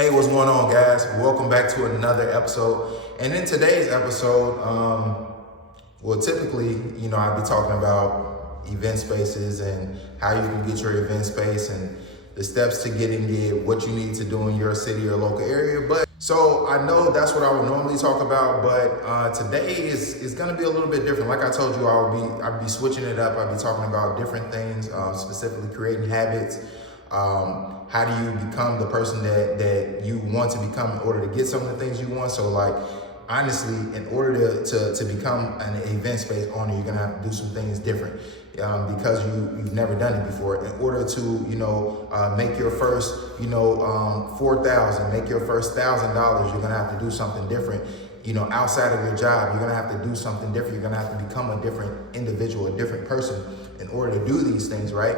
Hey, what's going on, guys? Welcome back to another episode. And in today's episode, typically, I'd be talking about event spaces and how you can get your event space and the steps to getting it, what you need to do in your city or local area. So I know that's what I would normally talk about, but today is going to be a little bit different. Like I told you, I'll be switching it up. I'll be talking about different things, specifically creating habits. How do you become the person that you want to become in order to get some of the things you want? So like, honestly, in order to become an event space owner, you're gonna have to do some things different because you've never done it before. In order to, make your first, 4,000, make your first $1,000, you're gonna have to do something different. Outside of your job, you're gonna have to do something different. You're gonna have to become a different individual, a different person in order to do these things, right?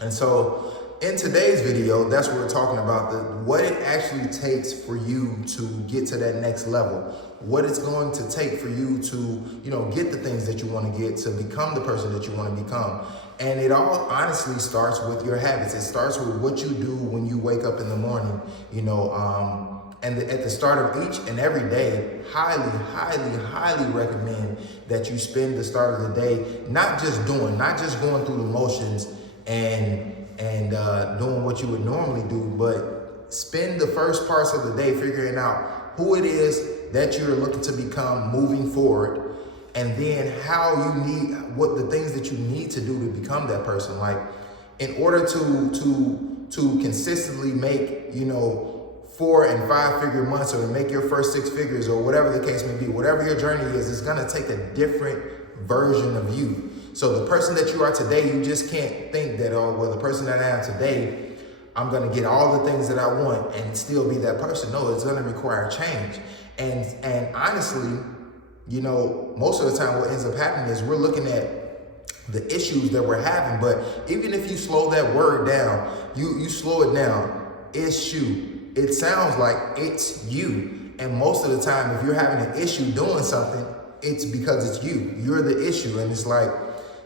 And so in today's video, that's what we're talking about, what it actually takes for you to get to that next level, what it's going to take for you to, get the things that you want to get, to become the person that you want to become. And it all honestly starts with your habits. It starts with what you do when you wake up in the morning, and at the start of each and every day, highly recommend that you spend the start of the day not just going through the motions and doing what you would normally do, but spend the first parts of the day figuring out who it is that you're looking to become moving forward, and then what the things that you need to do to become that person. Like, in order to consistently make 4 and 5 figure months, or to make your first 6 figures, or whatever the case may be, whatever your journey is, it's gonna take a different version of you. So the person that you are today, you just can't think that, the person that I am today, I'm gonna get all the things that I want and still be that person. No, it's gonna require change. And honestly, most of the time what ends up happening is we're looking at the issues that we're having, but even if you slow that word down, you slow it down, issue, it sounds like it's you. And most of the time, if you're having an issue doing something, it's because it's you. You're the issue. And it's like,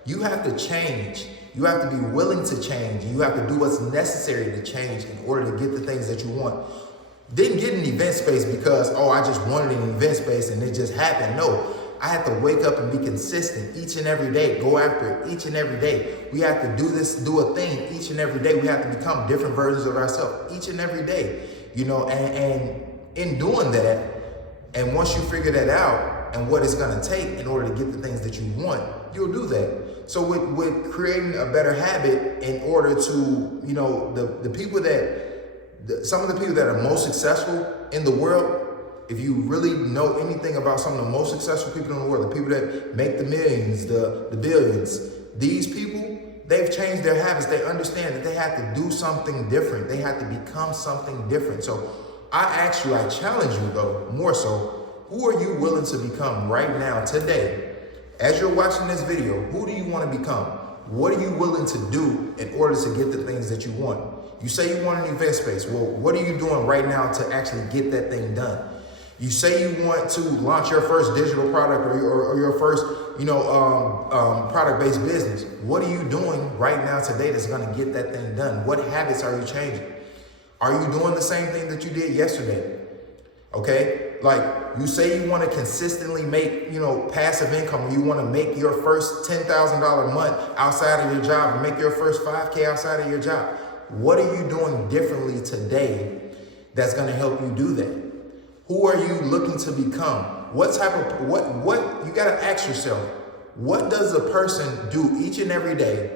you have to change. You have to be willing to change. You have to do what's necessary to change in order to get the things that you want. Didn't get an event space because, I just wanted an event space and it just happened. No, I had to wake up and be consistent each and every day. Go after it each and every day. We have to do a thing each and every day. We have to become different versions of ourselves each and every day. And in doing that, and once you figure that out and what it's gonna take in order to get the things that you want, you'll do that. So with creating a better habit, in order to, some of the people that are most successful in the world, if you really know anything about some of the most successful people in the world, the people that make the millions, the billions, these people, they've changed their habits. They understand that they have to do something different. They have to become something different. So I challenge you though, more so, who are you willing to become right now, today? As you're watching this video, who do you want to become? What are you willing to do in order to get the things that you want? You say you want an event space. Well, what are you doing right now to actually get that thing done? You say you want to launch your first digital product or your first, product-based business. What are you doing right now today that's going to get that thing done? What habits are you changing? Are you doing the same thing that you did yesterday? Okay, like, you say you want to consistently make, passive income. You want to make your first $10,000 a month outside of your job, and make your first 5K outside of your job. What are you doing differently today that's going to help you do that? Who are you looking to become? What you got to ask yourself, what does a person do each and every day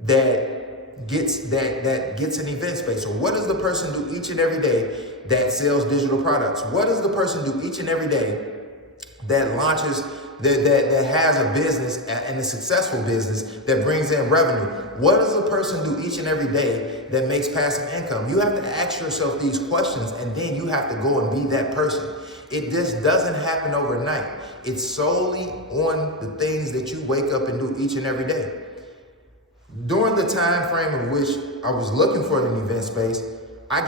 that gets an event space? Or what does the person do each and every day that sells digital products? What does the person do each and every day that launches, that has a business and a successful business that brings in revenue? What does a person do each and every day that makes passive income? You have to ask yourself these questions, and then you have to go and be that person. It just doesn't happen overnight. It's solely on the things that you wake up and do each and every day. During the time frame of which I was looking for an event space, I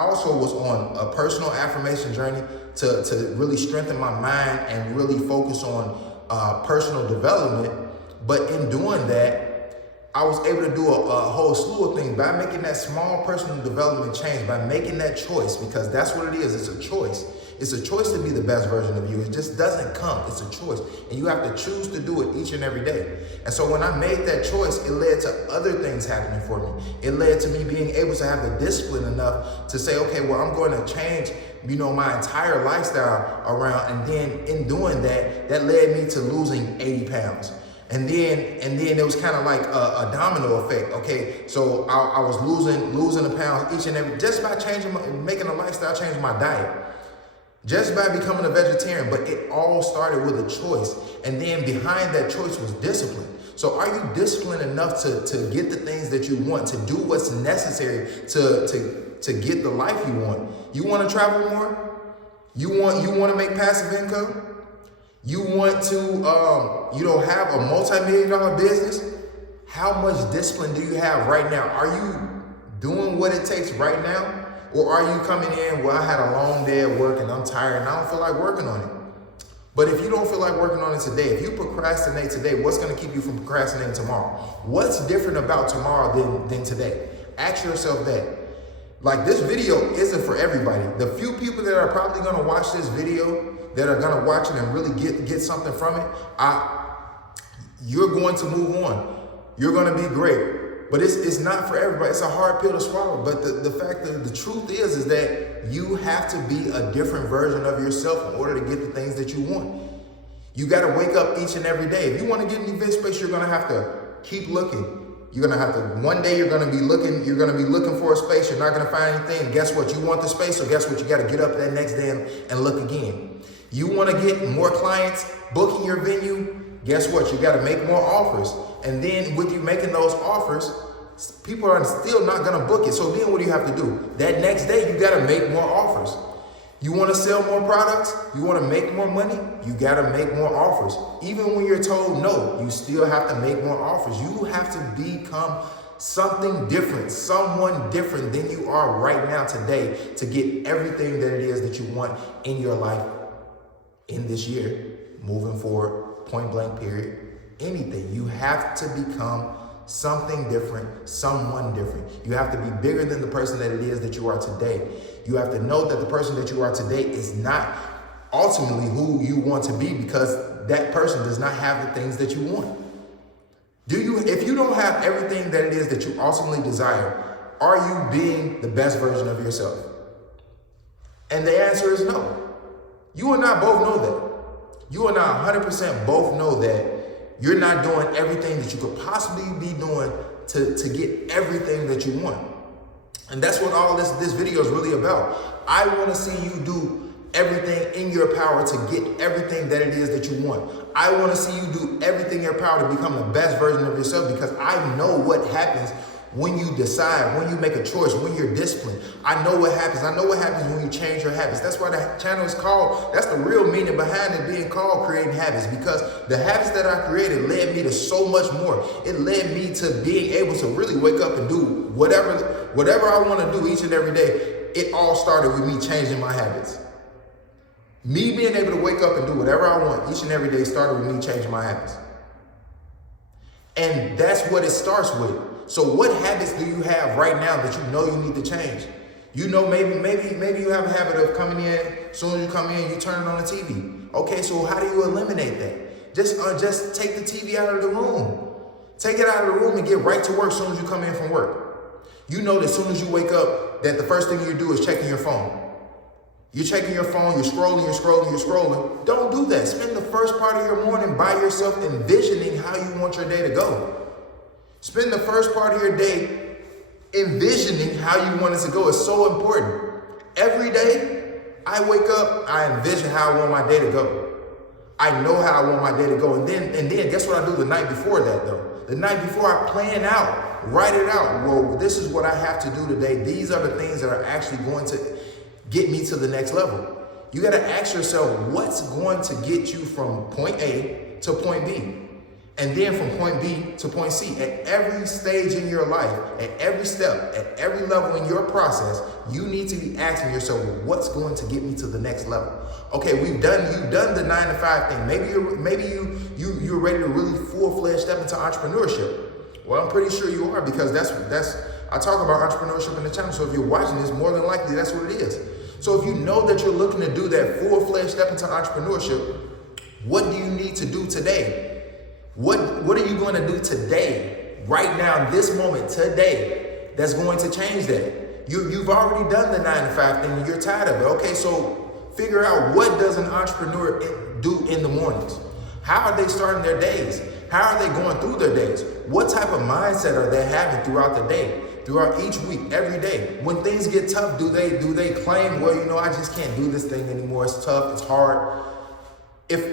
also was on a personal affirmation journey to really strengthen my mind and really focus on personal development. But in doing that, I was able to do a whole slew of things by making that small personal development change, by making that choice, because that's what it is. It's a choice. It's a choice to be the best version of you. It just doesn't come. It's a choice. And you have to choose to do it each and every day. And so when I made that choice, it led to other things happening for me. It led to me being able to have the discipline enough to say, okay, well, I'm going to change, my entire lifestyle around. And then in doing that, that led me to losing 80 pounds. And then it was kind of like a domino effect. Okay, so I was losing the pounds each and every, just by making a lifestyle change in my diet. Just by becoming a vegetarian, but it all started with a choice. And then behind that choice was discipline. So are you disciplined enough to get the things that you want, to do what's necessary to get the life you want? You want to travel more? You want to make passive income? You want to have a multi-million-dollar business? How much discipline do you have right now? Are you doing what it takes right now? Or are you coming in, well, I had a long day at work and I'm tired and I don't feel like working on it? But if you don't feel like working on it today, if you procrastinate today, what's going to keep you from procrastinating tomorrow? What's different about tomorrow than today? Ask yourself that. Like, this video isn't for everybody. The few people that are probably going to watch this video, that are going to watch it and really get something from it, you're going to move on. You're going to be great. But it's not for everybody. It's a hard pill to swallow. But the truth is that you have to be a different version of yourself in order to get the things that you want. You got to wake up each and every day. If you want to get an event space, you're going to have to keep looking. You're going to have to, one day you're going to be looking for a space. You're not going to find anything. Guess what? You want the space. So guess what? You got to get up that next day and look again. You want to get more clients booking your venue. Guess what? You got to make more offers. And then with you making those offers, people are still not going to book it. So then what do you have to do? That next day, you got to make more offers. You want to sell more products? You want to make more money? You got to make more offers. Even when you're told no, you still have to make more offers. You have to become something different, someone different than you are right now today to get everything that it is that you want in your life in this year, moving forward, point blank period, anything. You have to become something different, someone different. You have to be bigger than the person that it is that you are today. You have to know that the person that you are today is not ultimately who you want to be, because that person does not have the things that you want. If you don't have everything that it is that you ultimately desire, are you being the best version of yourself? And the answer is no. You and I both know that. You and I 100% both know that you're not doing everything that you could possibly be doing to get everything that you want. And that's what all this video is really about. I want to see you do everything in your power to get everything that it is that you want. I want to see you do everything in your power to become the best version of yourself, because I know what happens when you decide, when you make a choice, when you're disciplined. I know what happens. I know what happens when you change your habits. That's why the channel is called, that's the real meaning behind it being called Creating Habits, because the habits that I created led me to so much more. It led me to being able to really wake up and do whatever I want to do each and every day. It all started with me changing my habits. Me being able to wake up and do whatever I want each and every day started with me changing my habits. And that's what it starts with. So what habits do you have right now that you know you need to change? You know, maybe you have a habit of coming in, as soon as you come in, you turn it on the TV. Okay, so how do you eliminate that? Just take the TV out of the room. Take it out of the room and get right to work as soon as you come in from work. You know that as soon as you wake up, that the first thing you do is checking your phone. You're checking your phone, you're scrolling. Don't do that. Spend the first part of your morning by yourself envisioning how you want your day to go. Spend the first part of your day envisioning how you want it to go. It's so important. Every day I wake up, I envision how I want my day to go. I know how I want my day to go. And then guess what I do the night before that though? The night before I plan out, write it out. Well, this is what I have to do today. These are the things that are actually going to get me to the next level. You got to ask yourself, what's going to get you from point A to point B? And then from point B to point C. At every stage in your life, at every step, at every level in your process, you need to be asking yourself, well, what's going to get me to the next level? Okay, you've done the 9 to 5 thing. Maybe you're ready to really full-fledged step into entrepreneurship. Well, I'm pretty sure you are, because I talk about entrepreneurship in the channel. So if you're watching this, more than likely that's what it is. So if you know that you're looking to do that full-fledged step into entrepreneurship, what do you need to do today? What are you going to do today, right now, this moment, today, that's going to change that? You've already done the 9-to-5 thing and you're tired of it. Okay, so figure out, what does an entrepreneur do in the mornings? How are they starting their days? How are they going through their days? What type of mindset are they having throughout the day, throughout each week, every day? When things get tough, do they claim, well, you know, I just can't do this thing anymore. It's tough, it's hard. If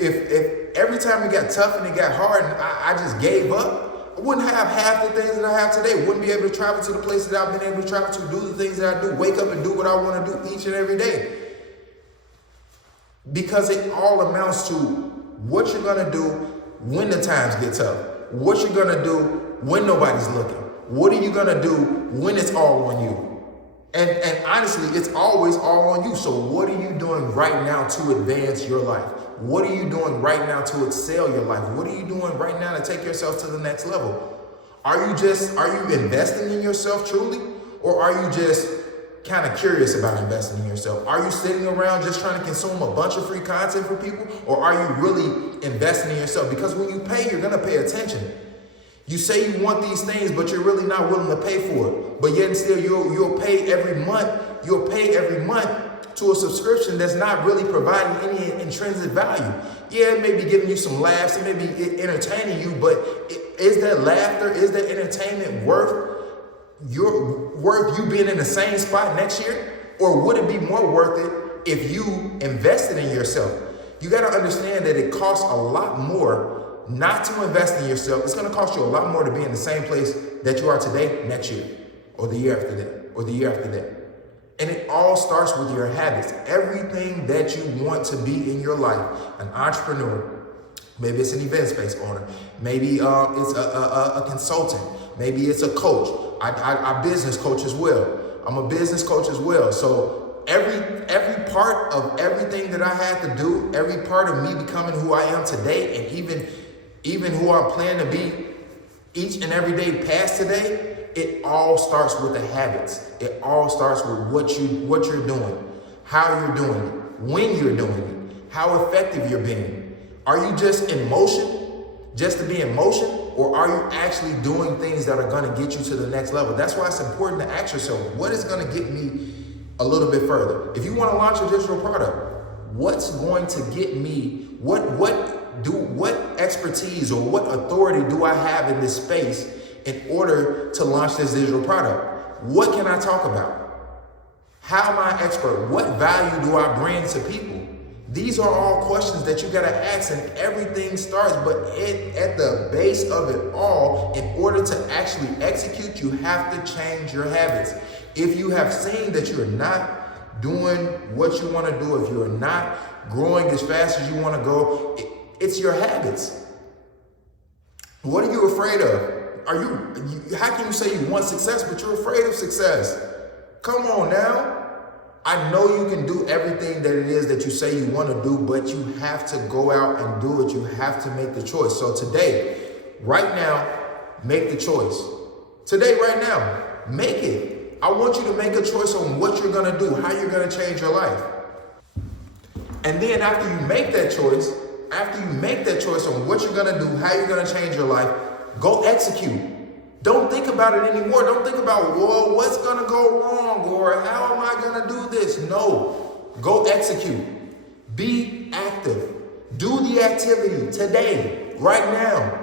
every time it got tough and it got hard and I just gave up, I wouldn't have half the things that I have today. Wouldn't be able to travel to the places that I've been able to travel to, do the things that I do, wake up and do what I want to do each and every day. Because it all amounts to what you're going to do when the times get tough. What you're going to do when nobody's looking. What are you going to do when it's all on you? And honestly, it's always all on you. So what are you doing right now to advance your life? What are you doing right now to excel your life? What are you doing right now to take yourself to the next level? Are you investing in yourself truly? Or are you just kind of curious about investing in yourself? Are you sitting around just trying to consume a bunch of free content for people? Or are you really investing in yourself? Because when you pay, you're going to pay attention. You say you want these things, but you're really not willing to pay for it. But yet and still, you'll pay every month. You'll pay every month to a subscription that's not really providing any intrinsic value. Yeah, it may be giving you some laughs. It may be entertaining you, but is that laughter, is that entertainment worth you being in the same spot next year? Or would it be more worth it if you invested in yourself? You got to understand that it costs a lot more not to invest in yourself. It's going to cost you a lot more to be in the same place that you are today next year, or the year after that, or the year after that. And it all starts with your habits. Everything that you want to be in your life, an entrepreneur, maybe it's an event space owner, maybe it's a consultant, maybe it's a coach. I business coach as well. I'm a business coach as well. So every part of everything that I had to do, every part of me becoming who I am today, and even who I'm planning to be each and every day past today, it all starts with the habits. It all starts with what you're doing, how you're doing it, when you're doing it, how effective you're being. Are you just in motion, just to be in motion, or are you actually doing things that are going to get you to the next level? That's why it's important to ask yourself, what is going to get me a little bit further? If you want to launch a digital product, what's going to get me, what expertise or what authority do I have in this space in order to launch this digital product? What can I talk about? How am I an expert? What value do I bring to people? These are all questions that you got to ask, and everything starts, but at the base of it all, in order to actually execute, you have to change your habits. If you have seen that you're not doing what you want to do, if you're not growing as fast as you want to go, it's your habits. What are you afraid of? How can you say you want success, but you're afraid of success? Come on now. I know you can do everything that it is that you say you want to do, but you have to go out and do it. You have to make the choice. So today, right now, make the choice. Today, right now, make it. I want you to make a choice on what you're going to do, how you're going to change your life. And then after you make that choice, on what you're going to do, how you're going to change your life, go execute. Don't think about it anymore. Don't think about, whoa, what's going to go wrong, or how am I going to do this? No, go execute. Be active. Do the activity today, right now.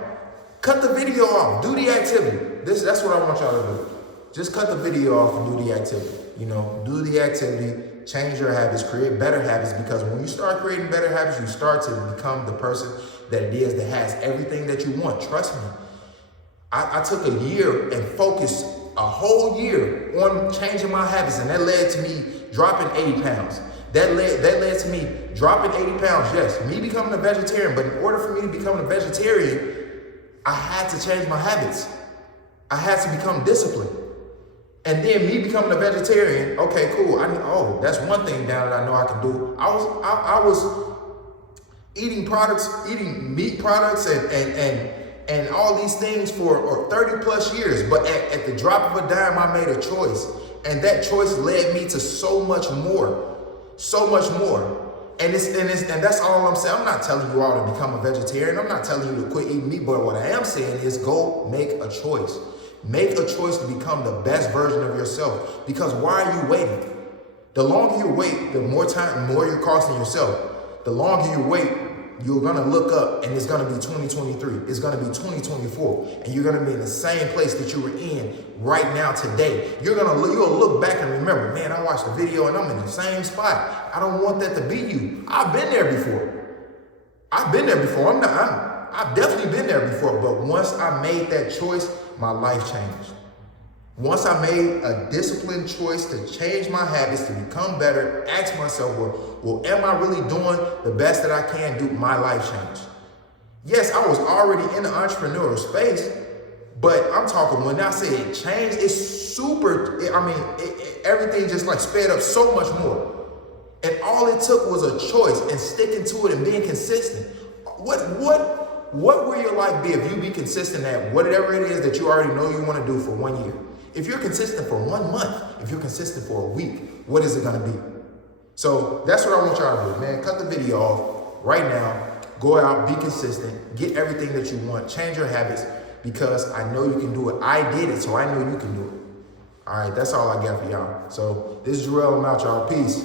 Cut the video off. Do the activity. That's what I want y'all to do. Just cut the video off and do the activity. Do the activity, change your habits, create better habits, because when you start creating better habits, you start to become the person that it is that has everything that you want. Trust me. I took a year and focused a whole year on changing my habits, and that led to me dropping 80 pounds. That led to me dropping 80 pounds, yes, me becoming a vegetarian. But in order for me to become a vegetarian, I had to change my habits. I had to become disciplined. And then me becoming a vegetarian, okay, cool. That's one thing now that I know I can do. I was eating meat products and and all these things for 30 plus years. But at the drop of a dime, I made a choice. And that choice led me to so much more, so much more. And that's all I'm saying. I'm not telling you all to become a vegetarian. I'm not telling you to quit eating meat. But what I am saying is go make a choice. Make a choice to become the best version of yourself. Because why are you waiting? The longer you wait, the more you're costing yourself. The longer you wait, you're gonna look up and it's gonna be 2023. It's gonna be 2024. And you're gonna be in the same place that you were in right now today. You'll look back and remember, man, I watched the video and I'm in the same spot. I don't want that to be you. I've been there before. I've definitely been there before. But once I made that choice, my life changed. Once I made a disciplined choice to change my habits, to become better, ask myself, well, am I really doing the best that I can do? My life changed. Yes, I was already in the entrepreneurial space, but I'm talking, when I say it changed, it's super, everything just like sped up so much more. And all it took was a choice and sticking to it and being consistent. What will your life be if you be consistent at whatever it is that you already know you want to do for 1 year? If you're consistent for 1 month, if you're consistent for a week, what is it going to be? So that's what I want y'all to do, man. Cut the video off right now. Go out, be consistent, get everything that you want, change your habits, because I know you can do it. I did it, so I know you can do it. All right, that's all I got for y'all. So this is Jarrell. I'm out, y'all. Peace.